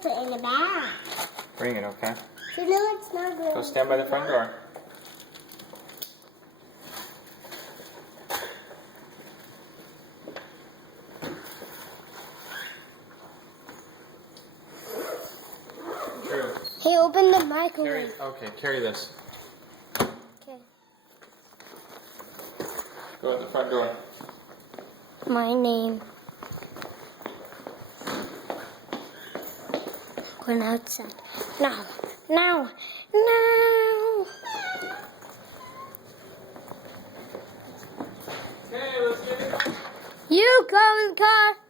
put it in the bag. Bring it, okay? So no, it's not good. Go stand by the front door. True. Hey, open the microwave. Carry this. Okay. Go in the front door. My name. Going outside. Now. Now. Now. Okay, let's get it. You go in the car.